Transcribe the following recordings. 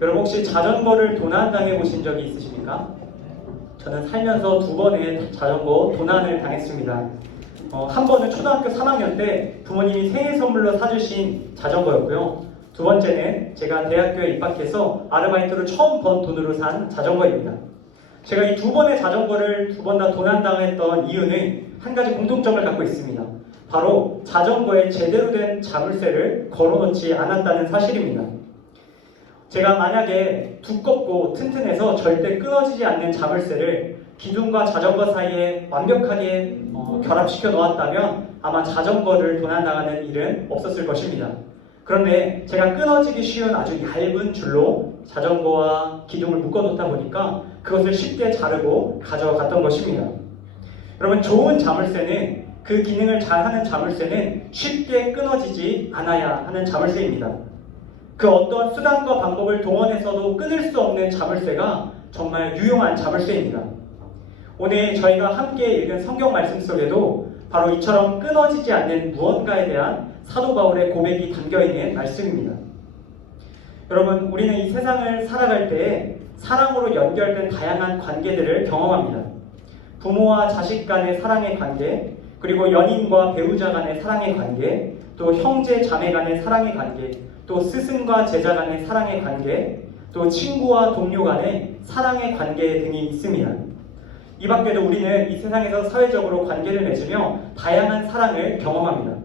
여러분 혹시 자전거를 도난당해 보신 적이 있으십니까? 저는 살면서 2번의 자전거 도난을 당했습니다. 한 번은 초등학교 3학년 때 부모님이 생일 선물로 사주신 자전거였고요. 2번째는 제가 대학교에 입학해서 아르바이트로 처음 번 돈으로 산 자전거입니다. 제가 이 2번의 자전거를 2번 다 도난당했던 이유는 한 가지 공통점을 갖고 있습니다. 바로 자전거에 제대로 된 자물쇠를 걸어놓지 않았다는 사실입니다. 제가 만약에 두껍고 튼튼해서 절대 끊어지지 않는 자물쇠를 기둥과 자전거 사이에 완벽하게 결합시켜 놓았다면 아마 자전거를 도난당하는 일은 없었을 것입니다. 그런데 제가 끊어지기 쉬운 아주 얇은 줄로 자전거와 기둥을 묶어 놓다 보니까 그것을 쉽게 자르고 가져갔던 것입니다. 여러분, 좋은 자물쇠는, 그 기능을 잘하는 자물쇠는 쉽게 끊어지지 않아야 하는 자물쇠입니다. 그 어떤 수단과 방법을 동원해서도 끊을 수 없는 자물쇠가 정말 유용한 자물쇠입니다. 오늘 저희가 함께 읽은 성경 말씀 속에도 바로 이처럼 끊어지지 않는 무언가에 대한 사도 바울의 고백이 담겨있는 말씀입니다. 여러분, 우리는 이 세상을 살아갈 때에 사랑으로 연결된 다양한 관계들을 경험합니다. 부모와 자식 간의 사랑의 관계, 그리고 연인과 배우자 간의 사랑의 관계, 또 형제 자매 간의 사랑의 관계, 또 스승과 제자 간의 사랑의 관계, 또 친구와 동료 간의 사랑의 관계 등이 있습니다. 이 밖에도 우리는 이 세상에서 사회적으로 관계를 맺으며 다양한 사랑을 경험합니다.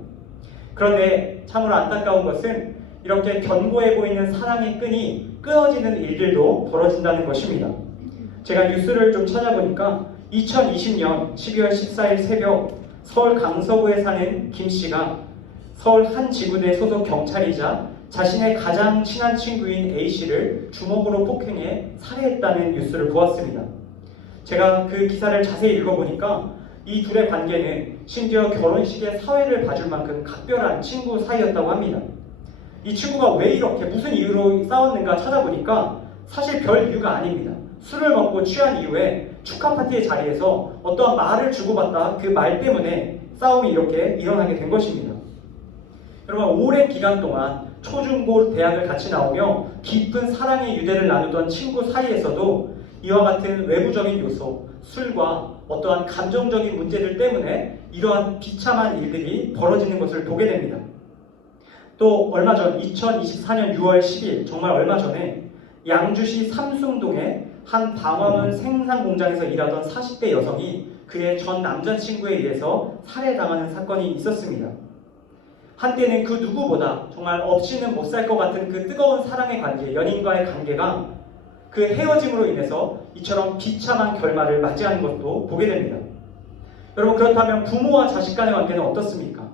그런데 참으로 안타까운 것은 이렇게 견고해 보이는 사랑의 끈이 끊어지는 일들도 벌어진다는 것입니다. 제가 뉴스를 좀 찾아보니까 2020년 12월 14일 새벽 서울 강서구에 사는 김 씨가 서울 한 지구대 소속 경찰이자 자신의 가장 친한 친구인 A 씨를 주먹으로 폭행해 살해했다는 뉴스를 보았습니다. 제가 그 기사를 자세히 읽어보니까 이 둘의 관계는 심지어 결혼식에 사회를 봐줄 만큼 각별한 친구 사이였다고 합니다. 이 친구가 왜 이렇게 무슨 이유로 싸웠는가 찾아보니까 사실 별 이유가 아닙니다. 술을 먹고 취한 이후에 축하 파티의 자리에서 어떠한 말을 주고받다 그 말 때문에 싸움이 이렇게 일어나게 된 것입니다. 여러분, 오랜 기간 동안 초중고 대학을 같이 나오며 깊은 사랑의 유대를 나누던 친구 사이에서도 이와 같은 외부적인 요소, 술과 어떠한 감정적인 문제들 때문에 이러한 비참한 일들이 벌어지는 것을 보게 됩니다. 또 얼마 전 2024년 6월 10일, 정말 얼마 전에 양주시 삼숭동의 한 방화문 생산 공장에서 일하던 40대 여성이 그의 전 남자친구에 의해서 살해당하는 사건이 있었습니다. 한때는 그 누구보다 정말 없이는 못 살 것 같은 그 뜨거운 사랑의 관계, 연인과의 관계가 그 헤어짐으로 인해서 이처럼 비참한 결말을 맞이하는 것도 보게 됩니다. 여러분, 그렇다면 부모와 자식 간의 관계는 어떻습니까?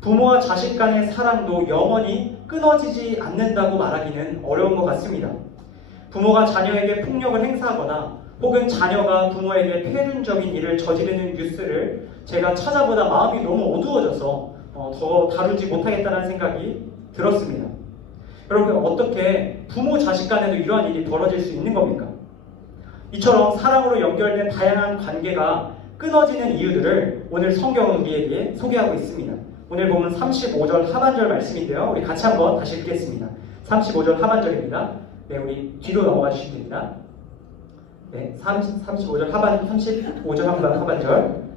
부모와 자식 간의 사랑도 영원히 끊어지지 않는다고 말하기는 어려운 것 같습니다. 부모가 자녀에게 폭력을 행사하거나 혹은 자녀가 부모에게 폐륜적인 일을 저지르는 뉴스를 제가 찾아보다 마음이 너무 어두워져서 더 다루지 못하겠다는 생각이 들었습니다. 여러분, 어떻게 부모 자식 간에도 이러한 일이 벌어질 수 있는 겁니까? 이처럼 사랑으로 연결된 다양한 관계가 끊어지는 이유들을 오늘 성경은 우리에게 소개하고 있습니다. 오늘 보면 35절 하반절 말씀인데요. 우리 같이 한번 다시 읽겠습니다. 35절 하반절입니다. 네, 우리 뒤로 넘어가 주시면 됩니다. 네, 35절 하반절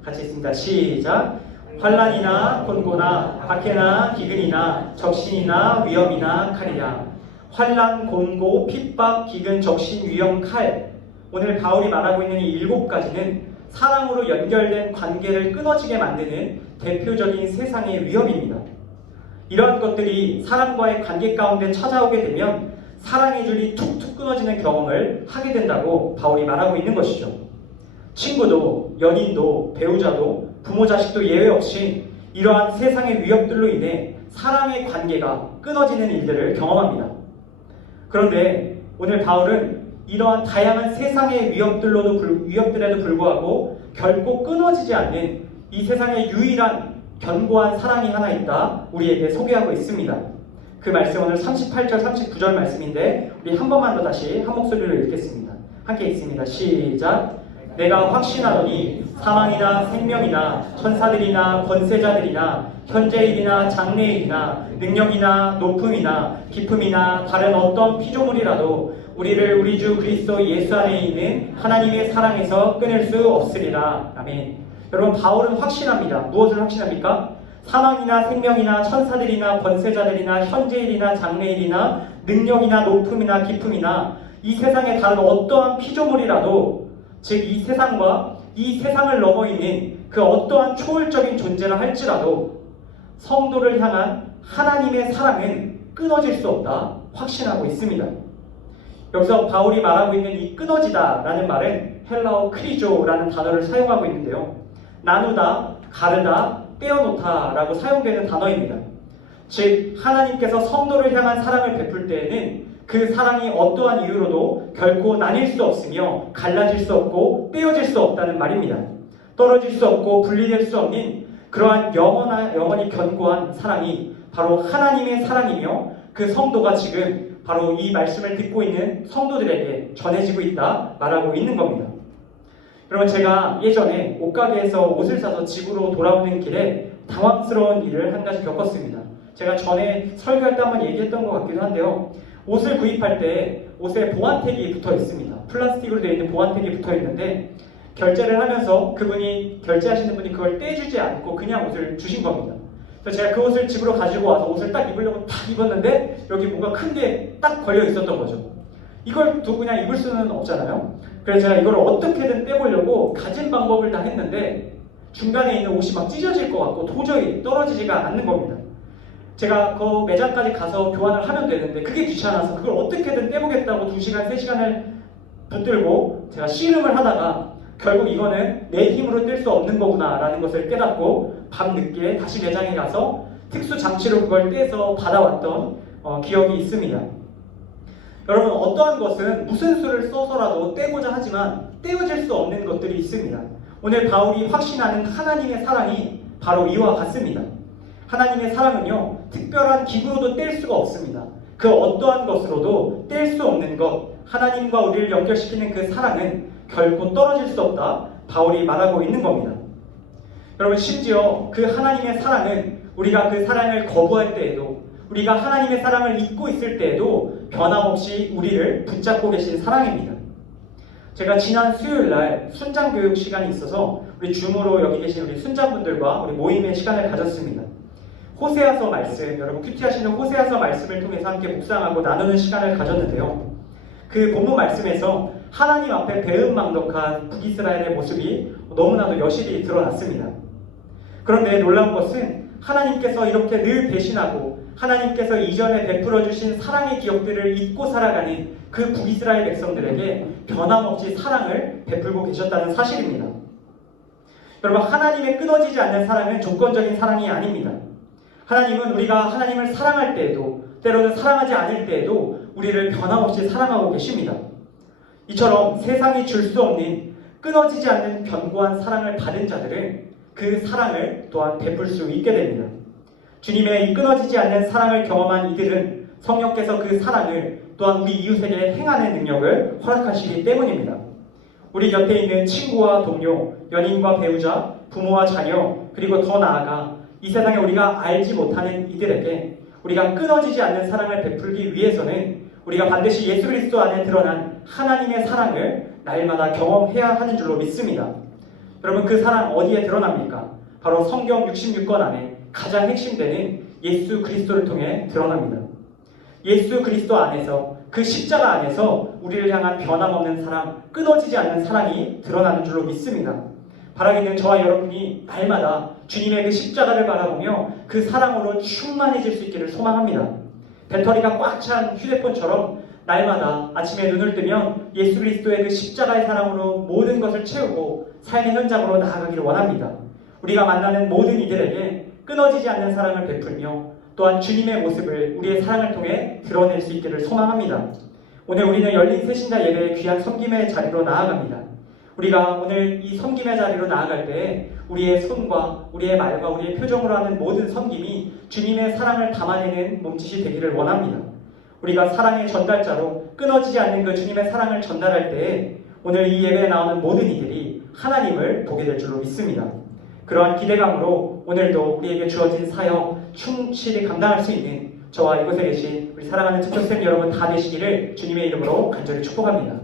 같이 있습니다. 시작! 환난이나 곤고나 박해나 기근이나 적신이나 위험이나 칼이라. 환난, 곤고, 핍박, 기근, 적신, 위험, 칼. 오늘 바울이 말하고 있는 이 7가지는 사랑으로 연결된 관계를 끊어지게 만드는 대표적인 세상의 위험입니다. 이러한 것들이 사람과의 관계 가운데 찾아오게 되면 사랑의 줄이 툭툭 끊어지는 경험을 하게 된다고 바울이 말하고 있는 것이죠. 친구도, 연인도, 배우자도, 부모 자식도 예외 없이 이러한 세상의 위협들로 인해 사랑의 관계가 끊어지는 일들을 경험합니다. 그런데 오늘 바울은 이러한 다양한 세상의 위협들에도 불구하고 결코 끊어지지 않는 이 세상의 유일한 견고한 사랑이 하나 있다 우리에게 소개하고 있습니다. 그 말씀 오늘 38절 39절 말씀인데 우리 한 번만 더 다시 한 목소리로 읽겠습니다. 함께 읽습니다. 시작! 내가 확신하노니 사망이나 생명이나 천사들이나 권세자들이나 현재일이나 장래일이나 능력이나 높음이나 깊음이나 다른 어떤 피조물이라도 우리를 우리 주 그리스도 예수 안에 있는 하나님의 사랑에서 끊을 수 없으리라. 아멘. 여러분, 바울은 확신합니다. 무엇을 확신합니까? 사망이나 생명이나 천사들이나 권세자들이나 현재일이나 장래일이나 능력이나 높음이나 깊음이나 이 세상에 다른 어떠한 피조물이라도, 즉 이 세상과 이 세상을 넘어 있는 그 어떠한 초월적인 존재라 할지라도 성도를 향한 하나님의 사랑은 끊어질 수 없다 확신하고 있습니다. 여기서 바울이 말하고 있는 이 끊어지다 라는 말은 헬라어 크리조라는 단어를 사용하고 있는데요. 나누다, 가르다, 떼어놓다 라고 사용되는 단어입니다. 즉 하나님께서 성도를 향한 사랑을 베풀 때에는 그 사랑이 어떠한 이유로도 결코 나뉠 수 없으며 갈라질 수 없고 떼어질 수 없다는 말입니다. 떨어질 수 없고 분리될 수 없는 그러한 영원히 견고한 사랑이 바로 하나님의 사랑이며, 그 성도가 지금 바로 이 말씀을 듣고 있는 성도들에게 전해지고 있다 말하고 있는 겁니다. 여러분, 제가 예전에 옷가게에서 옷을 사서 집으로 돌아오는 길에 당황스러운 일을 한 가지 겪었습니다. 제가 전에 설교할 때 한번 얘기했던 것 같기도 한데요. 옷을 구입할 때 옷에 보안택이 붙어 있습니다. 플라스틱으로 되어 있는 보안택이 붙어 있는데 결제를 하면서 결제하시는 분이 그걸 떼주지 않고 그냥 옷을 주신 겁니다. 그래서 제가 그 옷을 집으로 가지고 와서 옷을 딱 입으려고 딱 입었는데 여기 뭔가 큰 게 딱 걸려 있었던 거죠. 이걸 두고 그냥 입을 수는 없잖아요. 그래서 제가 이걸 어떻게든 떼보려고 가진 방법을 다 했는데 중간에 있는 옷이 막 찢어질 것 같고 도저히 떨어지지가 않는 겁니다. 제가 그 매장까지 가서 교환을 하면 되는데 그게 귀찮아서 그걸 어떻게든 떼보겠다고 2시간, 3시간을 붙들고 제가 씨름을 하다가 결국 이거는 내 힘으로 뗄 수 없는 거구나 라는 것을 깨닫고 밤늦게 다시 매장에 가서 특수 장치로 그걸 떼서 받아왔던 기억이 있습니다. 여러분, 어떠한 것은 무슨 수를 써서라도 떼고자 하지만 떼어질 수 없는 것들이 있습니다. 오늘 바울이 확신하는 하나님의 사랑이 바로 이와 같습니다. 하나님의 사랑은요, 특별한 기구로도 뗄 수가 없습니다. 그 어떠한 것으로도 뗄 수 없는 것, 하나님과 우리를 연결시키는 그 사랑은 결코 떨어질 수 없다 바울이 말하고 있는 겁니다. 여러분, 심지어 그 하나님의 사랑은 우리가 그 사랑을 거부할 때에도, 우리가 하나님의 사랑을 잊고 있을 때에도 변함없이 우리를 붙잡고 계신 사랑입니다. 제가 지난 수요일날 순장교육 시간이 있어서 우리 줌으로 여기 계신 우리 순장분들과 우리 모임의 시간을 가졌습니다. 호세아서 말씀, 여러분 큐티하시는 호세아서 말씀을 통해서 함께 묵상하고 나누는 시간을 가졌는데요. 그 본문 말씀에서 하나님 앞에 배은망덕한 북이스라엘의 모습이 너무나도 여실히 드러났습니다. 그런데 놀라운 것은 하나님께서 이렇게 늘 배신하고 하나님께서 이전에 베풀어 주신 사랑의 기억들을 잊고 살아가는 그 북이스라엘 백성들에게 변함없이 사랑을 베풀고 계셨다는 사실입니다. 여러분, 하나님의 끊어지지 않는 사랑은 조건적인 사랑이 아닙니다. 하나님은 우리가 하나님을 사랑할 때에도, 때로는 사랑하지 않을 때에도 우리를 변함없이 사랑하고 계십니다. 이처럼 세상이 줄 수 없는 끊어지지 않는 견고한 사랑을 받은 자들은 그 사랑을 또한 베풀 수 있게 됩니다. 주님의 이 끊어지지 않는 사랑을 경험한 이들은 성령께서 그 사랑을 또한 우리 이웃에게 행하는 능력을 허락하시기 때문입니다. 우리 곁에 있는 친구와 동료, 연인과 배우자, 부모와 자녀, 그리고 더 나아가 이 세상에 우리가 알지 못하는 이들에게 우리가 끊어지지 않는 사랑을 베풀기 위해서는 우리가 반드시 예수 그리스도 안에 드러난 하나님의 사랑을 날마다 경험해야 하는 줄로 믿습니다. 여러분, 그 사랑 어디에 드러납니까? 바로 성경 66권 안에 가장 핵심되는 예수 그리스도를 통해 드러납니다. 예수 그리스도 안에서, 그 십자가 안에서 우리를 향한 변함없는 사랑, 끊어지지 않는 사랑이 드러나는 줄로 믿습니다. 바라기는 저와 여러분이 날마다 주님의 그 십자가를 바라보며 그 사랑으로 충만해질 수 있기를 소망합니다. 배터리가 꽉 찬 휴대폰처럼 날마다 아침에 눈을 뜨면 예수 그리스도의 그 십자가의 사랑으로 모든 것을 채우고 삶의 현장으로 나아가기를 원합니다. 우리가 만나는 모든 이들에게 끊어지지 않는 사랑을 베풀며 또한 주님의 모습을 우리의 사랑을 통해 드러낼 수 있기를 소망합니다. 오늘 우리는 열린 새신자 예배의 귀한 섬김의 자리로 나아갑니다. 우리가 오늘 이 섬김의 자리로 나아갈 때 우리의 손과 우리의 말과 우리의 표정으로 하는 모든 섬김이 주님의 사랑을 담아내는 몸짓이 되기를 원합니다. 우리가 사랑의 전달자로 끊어지지 않는 그 주님의 사랑을 전달할 때 오늘 이 예배에 나오는 모든 이들이 하나님을 보게 될 줄로 믿습니다. 그러한 기대감으로 오늘도 우리에게 주어진 사역 충실히 감당할 수 있는 저와 이곳에 계신 우리 사랑하는 특별쌤 여러분 다 되시기를 주님의 이름으로 간절히 축복합니다.